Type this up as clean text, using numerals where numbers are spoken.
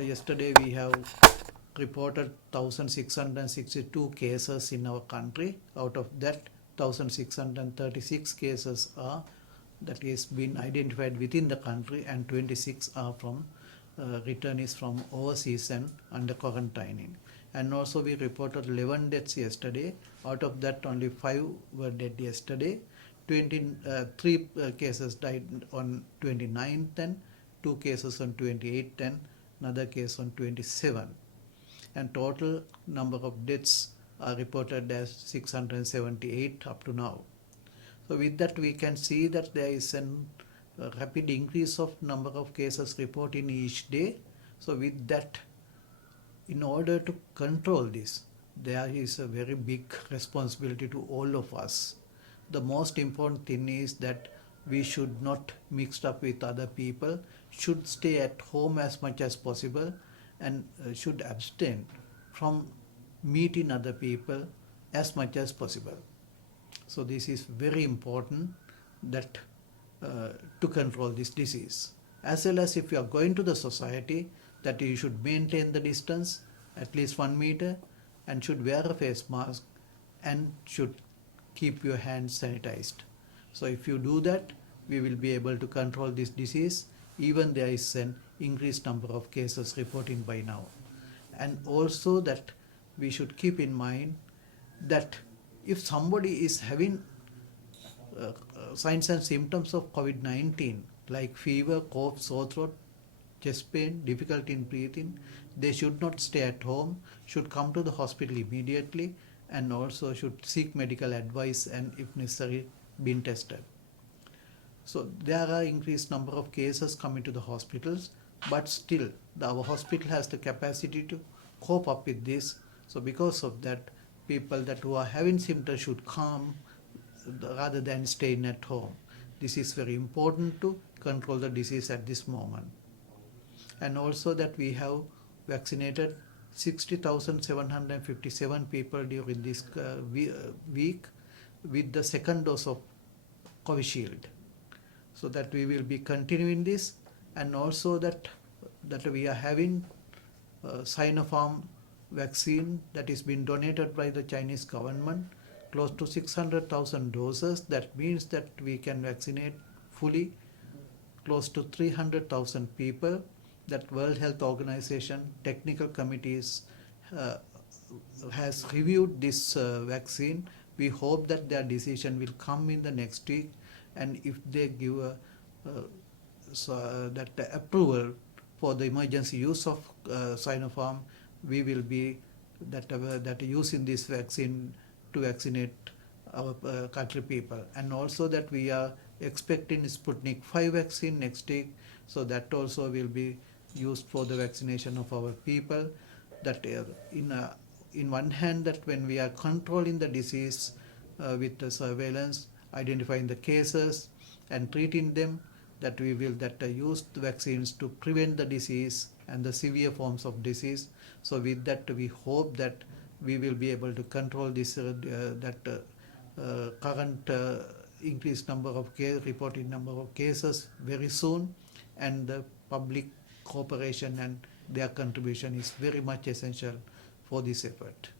yesterday we have reported 1,662 cases in our country. Out of that, 1,636 cases are that is been identified within the country, and 26 are from returnees from overseas and under quarantining. And also we reported 11 deaths yesterday. Out of that, only 5 were dead yesterday. 23 cases died on 29th, and 2 cases on 28th, and another case on 27th. And total number of deaths are reported as 678 up to now. So with that, we can see that there is a rapid increase of number of cases reported each day. So with that, in order to control this, there is a very big responsibility to all of us. The most important thing is that we should not mix up with other people, should stay at home as much as possible, and should abstain from meeting other people as much as possible. So this is very important that to control this disease. As well as if you are going to the society, that you should maintain the distance at least 1 meter and should wear a face mask and should keep your hands sanitized. So if you do that, we will be able to control this disease, even there is an increased number of cases reported by now. And also that we should keep in mind that if somebody is having signs and symptoms of COVID-19 like fever, cough, sore throat, chest pain, difficulty in breathing, they should not stay at home, should come to the hospital immediately, and also should seek medical advice and if necessary being tested. So there are increased number of cases coming to the hospitals, but still our hospital has the capacity to cope up with this. So because of that, people that who are having symptoms should come rather than staying at home. This is very important to control the disease at this moment. And also that we have vaccinated 60,757 people during this week with the second dose of Covishield. So that we will be continuing this, and also that we are having Sinopharm vaccine that is being donated by the Chinese government, close to 600,000 doses. That means that we can vaccinate fully close to 300,000 people. That World Health Organization technical committees has reviewed this vaccine. We hope that their decision will come in the next week, and if they give that approval for the emergency use of Sinopharm, we will be that using this vaccine to vaccinate our country people. And also that we are expecting Sputnik 5 vaccine next week, so that also will be used for the vaccination of our people. That in one hand, that when we are controlling the disease with the surveillance, identifying the cases and treating them, that we will use the vaccines to prevent the disease and the severe forms of disease. So with that, we hope that we will be able to control this current increased number of reported number of cases very soon, and the public cooperation and their contribution is very much essential for this effort.